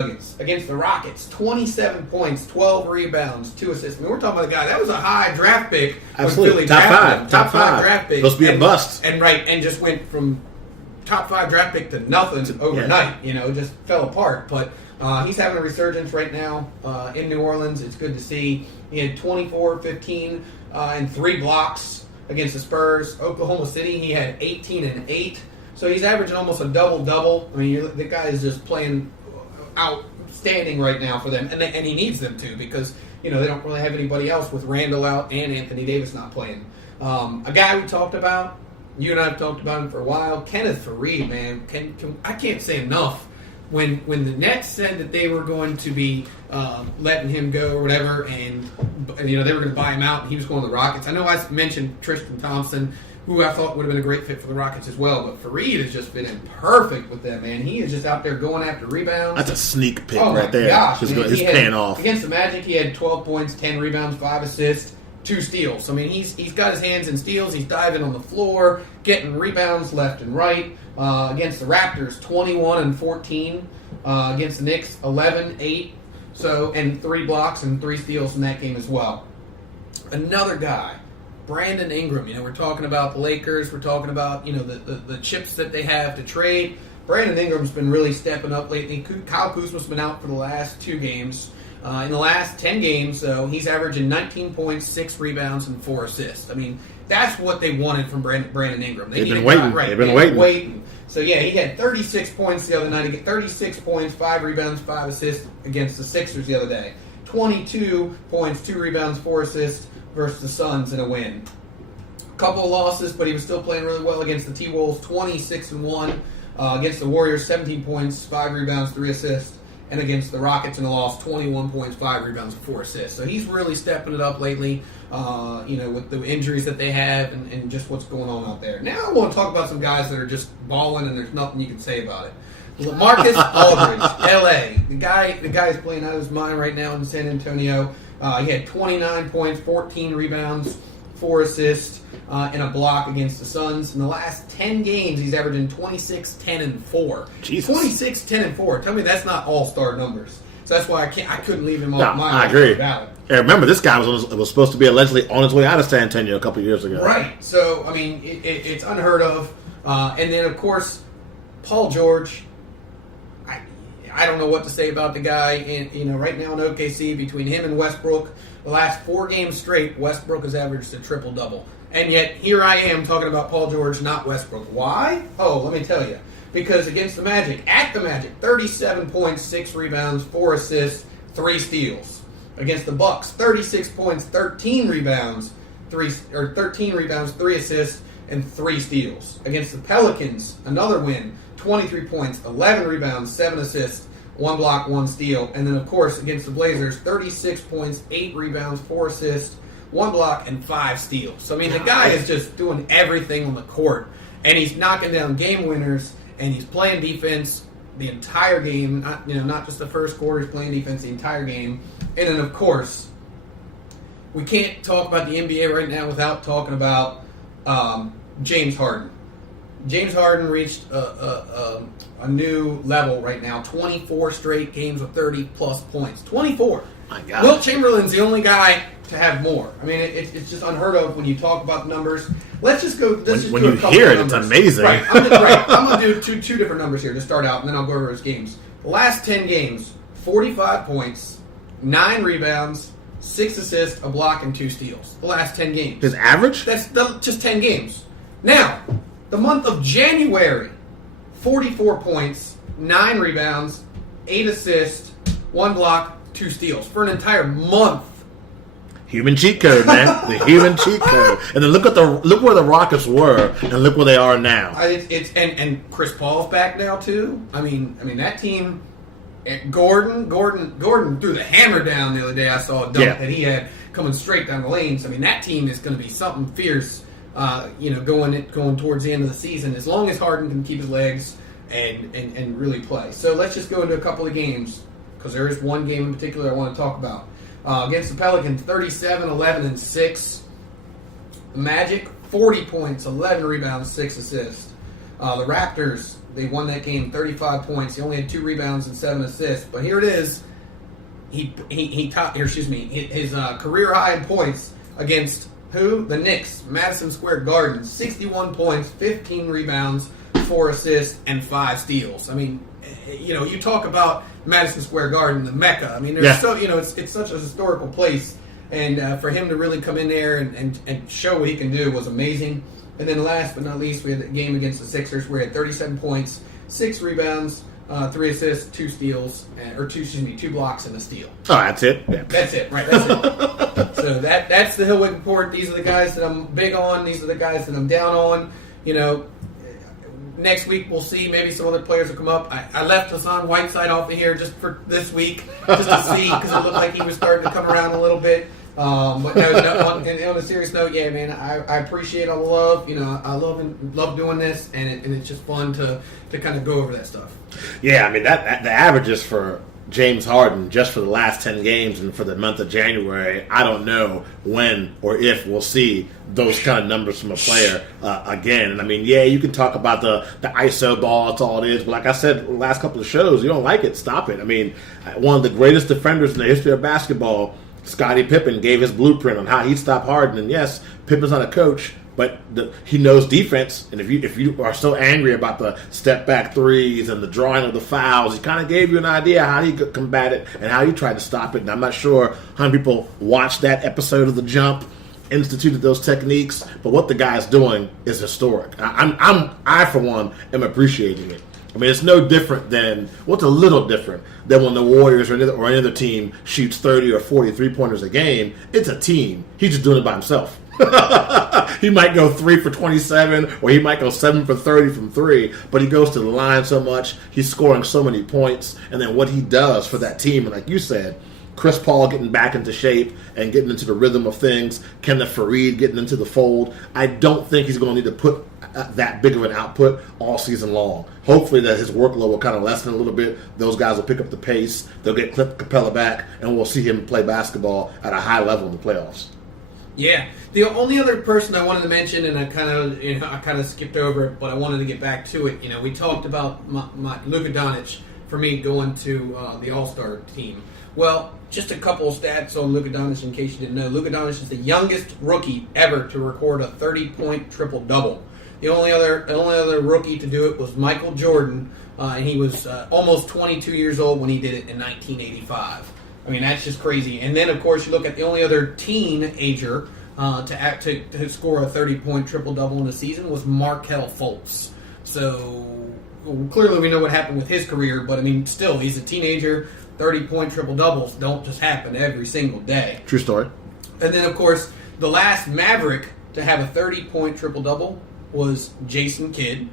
Against the Rockets, 27 points, 12 rebounds, 2 assists. I mean, we're talking about a guy that was a high draft pick. Absolutely, top five draft pick. Supposed to be a bust, and just went from top 5 draft pick to nothing overnight. Just fell apart. But he's having a resurgence right now in New Orleans. It's good to see. He had 24, 15, and 3 blocks against the Spurs. Oklahoma City, he had 18 and 8. So he's averaging almost a double-double. I mean, the guy is just playing outstanding right now for them, and he needs them to, because they don't really have anybody else with Randall out and Anthony Davis not playing. A guy we talked about, you and I have talked about him for a while, Kenneth Faried, man. I can't say enough. When the Nets said that they were going to be letting him go or whatever, and they were going to buy him out, and he was going to the Rockets. I know I mentioned Tristan Thompson, who I thought would have been a great fit for the Rockets as well. But Faried has just been perfect with them, man. He is just out there going after rebounds. That's a sneak pick right there. Gosh, he's paying off. Against the Magic, he had 12 points, 10 rebounds, 5 assists, 2 steals. I mean, he's got his hands in steals. He's diving on the floor, getting rebounds left and right. Against the Raptors, 21 and 14. Against the Knicks, 11, 8. And 3 blocks and 3 steals in that game as well. Another guy, Brandon Ingram. We're talking about the Lakers. We're talking about, the chips that they have to trade. Brandon Ingram's been really stepping up lately. Kyle Kuzma's been out for the last 2 games. In the last 10 games, though, he's averaging 19 points, 6 rebounds, and 4 assists. I mean, that's what they wanted from Brandon Ingram. They've been waiting. Right. They've been waiting. So, yeah, he had 36 points the other night. He got 36 points, 5 rebounds, 5 assists against the Sixers the other day. 22 points, 2 rebounds, 4 assists versus the Suns in a win. A couple of losses, but he was still playing really well against the T-Wolves, 26 and 1. Against the Warriors, 17 points, 5 rebounds, 3 assists. And against the Rockets in a loss, 21 points, 5 rebounds, 4 assists. So he's really stepping it up lately, with the injuries that they have and just what's going on out there. Now I want to talk about some guys that are just balling and there's nothing you can say about it. LaMarcus Aldridge, L.A. The guy is playing out of his mind right now in San Antonio. He had 29 points, 14 rebounds, 4 assists, and a block against the Suns. In the last 10 games, he's averaging 26, 10, and 4. Jesus. 26, 10, and 4. Tell me that's not all-star numbers. So that's why I couldn't leave him off my I agree. ballot. Yeah, remember, this guy was supposed to be allegedly on his way out of San Antonio a couple of years ago. Right. So, I mean, it's unheard of. And then, of course, Paul George. I don't know what to say about the guy. And, right now in OKC, between him and Westbrook, the last 4 games straight, Westbrook has averaged a triple-double. And yet, here I am talking about Paul George, not Westbrook. Why? Oh, let me tell you. Because against the Magic, 37 points, 6 rebounds, 4 assists, 3 steals. Against the Bucks, 36 points, 13 rebounds, 3 assists, and 3 steals. Against the Pelicans, another win, 23 points, 11 rebounds, 7 assists, 1 block, 1 steal. And then, of course, against the Blazers, 36 points, 8 rebounds, 4 assists, 1 block, and 5 steals. So, I mean, the guy is just doing everything on the court. And he's knocking down game winners, and he's playing defense the entire game. Not just the first quarter, he's playing defense the entire game. And then, of course, we can't talk about the NBA right now without talking about James Harden. James Harden reached a new level right now. 24 straight games with 30-plus points. 24. My God. Wilt Chamberlain's the only guy to have more. I mean, it's just unheard of when you talk about the numbers. Let's just go. When you hear it, it's amazing. Right. I'm going to do two different numbers here to start out, and then I'll go over his games. The last 10 games, 45 points, 9 rebounds, 6 assists, a block, and 2 steals. The last 10 games. His average? That's just 10 games. Now, the month of January, 44 points, 9 rebounds, 8 assists, 1 block, 2 steals. For an entire month. Human cheat code, man. The human cheat code. And then look where the Rockets were, and look where they are now. And Chris Paul's back now too. I mean that team. Gordon threw the hammer down the other day. I saw a dunk that he had coming straight down the lanes. I mean that team is going to be something fierce. Going towards the end of the season, as long as Harden can keep his legs and really play. So let's just go into a couple of games, because there is one game in particular I want to talk about. Against the Pelicans, 37, 11, and 6. The Magic, 40 points, 11 rebounds, 6 assists. The Raptors, they won that game 35 points. He only had 2 rebounds and 7 assists. But here it is. He topped, his career high in points against who? The Knicks, Madison Square Garden. 61 points, 15 rebounds, 4 assists, and 5 steals. I mean, you talk about Madison Square Garden, the Mecca. I mean, it's such a historical place. And for him to really come in there and show what he can do was amazing. And then last but not least, we had the game against the Sixers where he had 37 points, 6 rebounds, 3 assists, 2 steals, 2 blocks and a steal. Oh, that's it? Yeah. That's it, right, that's it. So that's the Hillwick Report. These are the guys that I'm big on. These are the guys that I'm down on. Next week we'll see. Maybe some other players will come up. I left Hassan Whiteside off of here just for this week, just to see, because it looked like he was starting to come around a little bit. But on a serious note, yeah, man, I appreciate all the love. I love doing this, and it's just fun to kind of go over that stuff. Yeah, I mean that the averages for James Harden just for the last 10 games and for the month of January, I don't know when or if we'll see those kind of numbers from a player again. And I mean, yeah, you can talk about the ISO ball, that's all it is. But like I said the last couple of shows, you don't like it, stop it. I mean, one of the greatest defenders in the history of basketball, Scottie Pippen, gave his blueprint on how he'd stop Harden. And yes, Pippen's not a coach, but he knows defense. And if you are so angry about the step back threes and the drawing of the fouls, he kind of gave you an idea how he could combat it and how he tried to stop it. And I'm not sure how many people watched that episode of The Jump, instituted those techniques, but what the guy's doing is historic. I for one am appreciating it. I mean, it's no different than, what's a little different than when the Warriors or any other team shoots 30 or 40 3-pointers a game. It's a team. He's just doing it by himself. He might go 3 for 27, or he might go 7 for 30 from 3, but he goes to the line so much, he's scoring so many points, and then what he does for that team, and like you said, Chris Paul getting back into shape and getting into the rhythm of things, Kenneth Faried getting into the fold. I don't think he's going to need to put that big of an output all season long. Hopefully that his workload will kind of lessen a little bit. Those guys will pick up the pace. They'll get Clint Capella back, and we'll see him play basketball at a high level in the playoffs. Yeah, the only other person I wanted to mention, and I kind of skipped over it, but I wanted to get back to it. We talked about my Luka Doncic for me going to the All-Star team. Well, just a couple of stats on Luka Doncic in case you didn't know. Luka Doncic is the youngest rookie ever to record a 30-point triple-double. The only other rookie to do it was Michael Jordan, and he was almost 22 years old when he did it in 1985. I mean, that's just crazy. And then, of course, you look at the only other teenager to score a 30-point triple-double in a season was Markelle Fultz. So clearly we know what happened with his career, but, I mean, still, he's a teenager. 30-point triple-doubles don't just happen every single day. True story. And then, of course, the last Maverick to have a 30-point triple-double was Jason Kidd.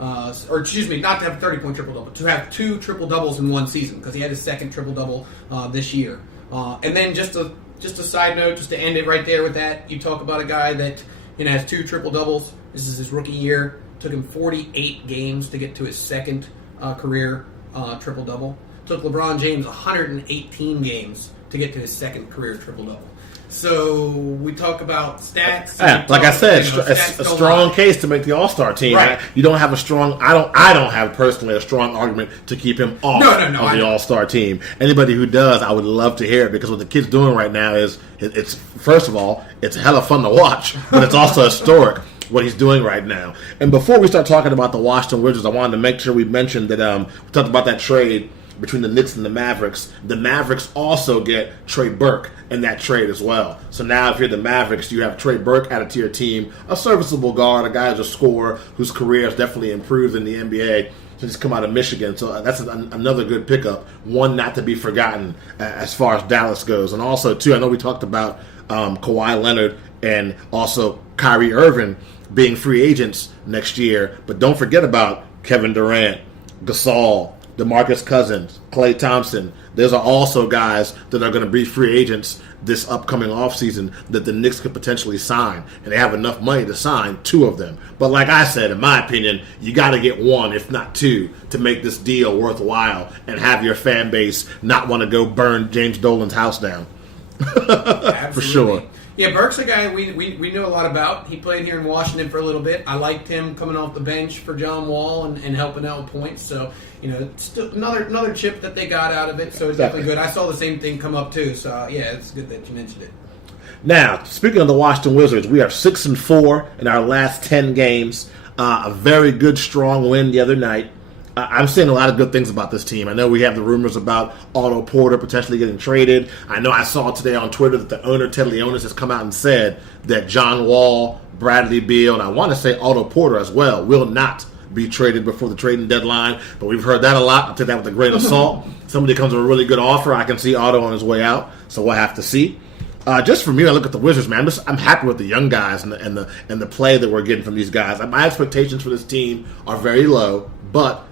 Not to have a 30-point triple-double, to have 2 triple-doubles in one season, because he had his second triple-double this year. And then just a side note, just to end it right there with that, you talk about a guy that has 2 triple-doubles. This is his rookie year. Took him 48 games to get to his second career triple-double. Took LeBron James 118 games to get to his second career triple-double. So we talk about stats. Yeah, like I said, a strong case to make the All-Star team. Right. You don't have a strong. I don't have personally a strong argument to keep him off of the All-Star team. Anybody who does, I would love to hear it, because what the kid's doing right now is it's first of all, it's hella fun to watch, but it's also historic what he's doing right now. And before we start talking about the Washington Wizards, I wanted to make sure we mentioned that we talked about that trade between the Knicks and the Mavericks. The Mavericks also get Trey Burke in that trade as well. So now if you're the Mavericks, you have Trey Burke added to your team, a serviceable guard, a guy who's a scorer, whose career has definitely improved in the NBA since he's come out of Michigan. So that's another good pickup, one not to be forgotten as far as Dallas goes. And also, too, I know we talked about Kawhi Leonard and also Kyrie Irving being free agents next year, but don't forget about Kevin Durant, Gasol, DeMarcus Cousins, Klay Thompson. Those are also guys that are going to be free agents this upcoming offseason that the Knicks could potentially sign. And they have enough money to sign 2 of them. But like I said, in my opinion, you got to get 1, if not 2, to make this deal worthwhile and have your fan base not want to go burn James Dolan's house down. For sure. Yeah, Burke's a guy we know a lot about. He played here in Washington for a little bit. I liked him coming off the bench for John Wall and helping out with points. So, still another chip that they got out of it. So it's definitely good. I saw the same thing come up too. So, yeah, it's good that you mentioned it. Now, speaking of the Washington Wizards, we are 6-4 in our last 10 games. A very good, strong win the other night. I'm seeing a lot of good things about this team. I know we have the rumors about Otto Porter potentially getting traded. I know I saw today on Twitter that the owner, Ted Leonis, has come out and said that John Wall, Bradley Beal, and I want to say Otto Porter as well, will not be traded before the trading deadline. But we've heard that a lot. I'll take that with a grain of salt. Somebody comes with a really good offer. I can see Otto on his way out, so we'll have to see. Just for me, I look at the Wizards, man. I'm happy with the young guys and the play that we're getting from these guys. My expectations for this team are very low, but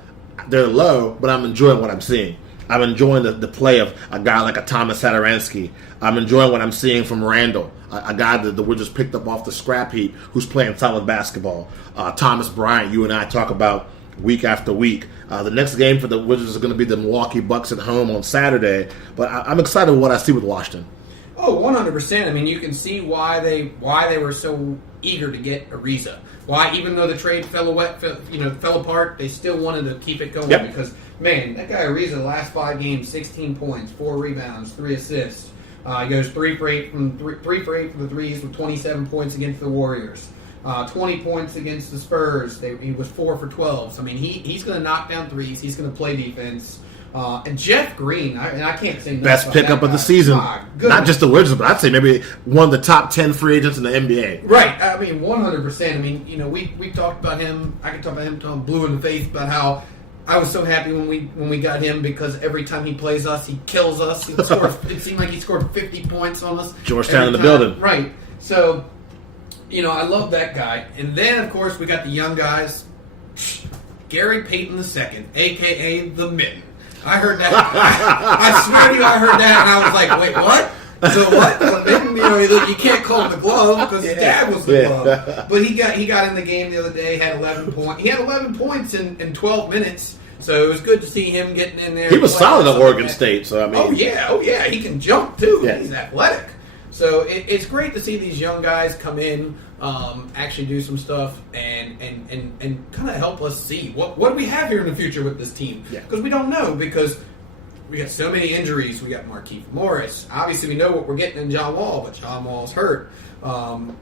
they're low. But I'm enjoying what I'm seeing. I'm enjoying the play of a guy like a Thomas Satoransky. I'm enjoying what I'm seeing from Randall, a guy that the Wizards picked up off the scrap heap, who's playing solid basketball. Thomas Bryant, you and I talk about week after week. The next game for the Wizards is going to be the Milwaukee Bucks at home on Saturday. But I'm excited with what I see with Washington. Oh, 100%. I mean, you can see why they were so eager to get Ariza. Why, even though the trade fell apart, they still wanted to keep it going. Yep. Because, man, that guy Ariza, the last 5 games, 16 points, 4 rebounds, 3 assists. He goes 3 for 8 from the threes with 27 points against the Warriors. 20 points against the Spurs. He was 4 for 12. So, I mean, he's going to knock down threes. He's going to play defense. And Jeff Green, I can't say best pickup of the season. Not just the Wizards, but I'd say maybe one of the top 10 free agents in the NBA. Right. I mean, 100%. I mean, we talked about him. I can talk about him until I'm blue in the face about how I was so happy when we got him because every time he plays us, he kills us. It seemed like he scored 50 points on us. Georgetown in the building. Right. So, I love that guy. And then, of course, we got the young guys. Gary Payton II, a.k.a. the Mitten. I heard that. I swear to you, I heard that, and I was like, "Wait, what? So what?" Well, then, you can't call him the glove because his dad was the glove. But he got in the game the other day. Had 11 points. He had 11 points in 12 minutes. So it was good to see him getting in there. He was solid at Oregon State. So I mean, oh yeah, he can jump too. Yeah. He's athletic. So it's great to see these young guys come in, actually do some stuff, and kind of help us see what do we have here in the future with this team. Because we don't know, because we got so many injuries. We got Markieff Morris. Obviously, we know what we're getting in John Wall, but John Wall's hurt. I'm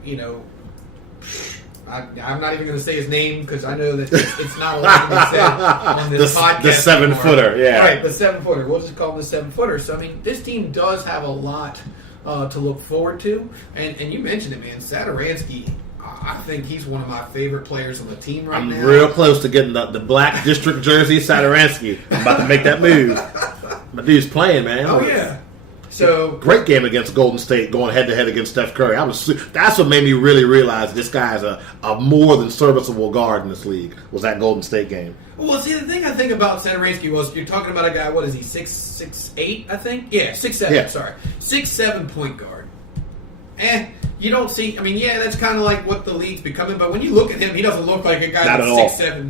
not even going to say his name because I know that it's not allowed to be said on this podcast. The 7-footer, yeah. Right, the 7-footer. We'll just call him the 7-footer. So, I mean, this team does have a lot to look forward to. And you mentioned it, man. Satoransky, I think he's one of my favorite players on the team right now. I'm real close to getting the black district jersey Satoransky. I'm about to make that move. My dude's playing, man. Oh, yeah. So great game against Golden State, going head-to-head against Steph Curry. That's what made me really realize this guy's a more than serviceable guard in this league, was that Golden State game. Well, see, the thing I think about Satoransky was you're talking about a guy, what is he, 6'8", I think? Yeah, 6'7", yeah. Sorry. 6'7" point guard. You don't see, I mean, yeah, that's kind of like what the league's becoming, but when you look at him, he doesn't look like a guy that's 6'7",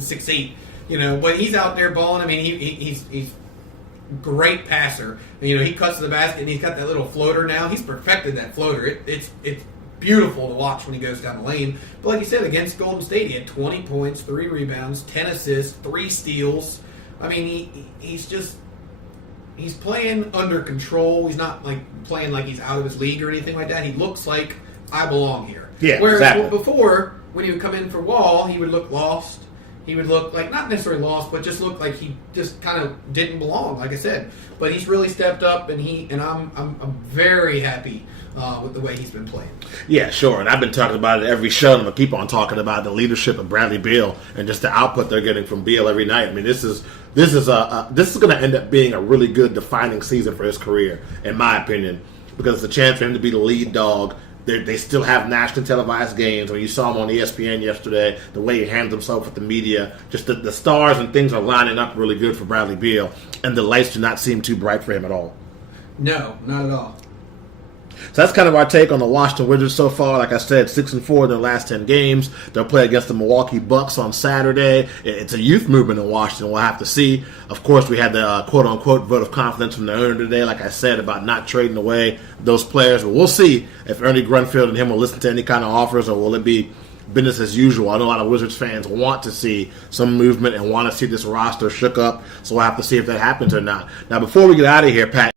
6'8", but he's out there balling. I mean, he's great passer. He cuts to the basket and he's got that little floater now. He's perfected that floater. It's beautiful to watch when he goes down the lane. But like you said, against Golden State, he had 20 points, 3 rebounds, 10 assists, 3 steals. I mean, he's playing under control. He's not like playing like he's out of his league or anything like that. He looks like I belong here. Yeah, whereas exactly. Before, when he would come in for Wall, he would look lost. He would look like, not necessarily lost, but just look like he just kind of didn't belong, like I said. But he's really stepped up, and I'm very happy with the way he's been playing. Yeah, sure. And I've been talking about it every show, and I'm going to keep on talking about the leadership of Bradley Beal and just the output they're getting from Beal every night. I mean, this is going to end up being a really good defining season for his career, in my opinion, because it's a chance for him to be the lead dog. They still have nationally televised games. When you saw him on ESPN yesterday, the way he handles himself with the media, just the stars and things are lining up really good for Bradley Beal, and the lights do not seem too bright for him at all. No, not at all. So that's kind of our take on the Washington Wizards so far. Like I said, 6-4 in their last 10 games. They'll play against the Milwaukee Bucks on Saturday. It's a youth movement in Washington. We'll have to see. Of course, we had the quote-unquote vote of confidence from the owner today, like I said, about not trading away those players. But we'll see if Ernie Grunfeld and him will listen to any kind of offers, or will it be business as usual. I know a lot of Wizards fans want to see some movement and want to see this roster shook up, so we'll have to see if that happens or not. Now, before we get out of here, Pat,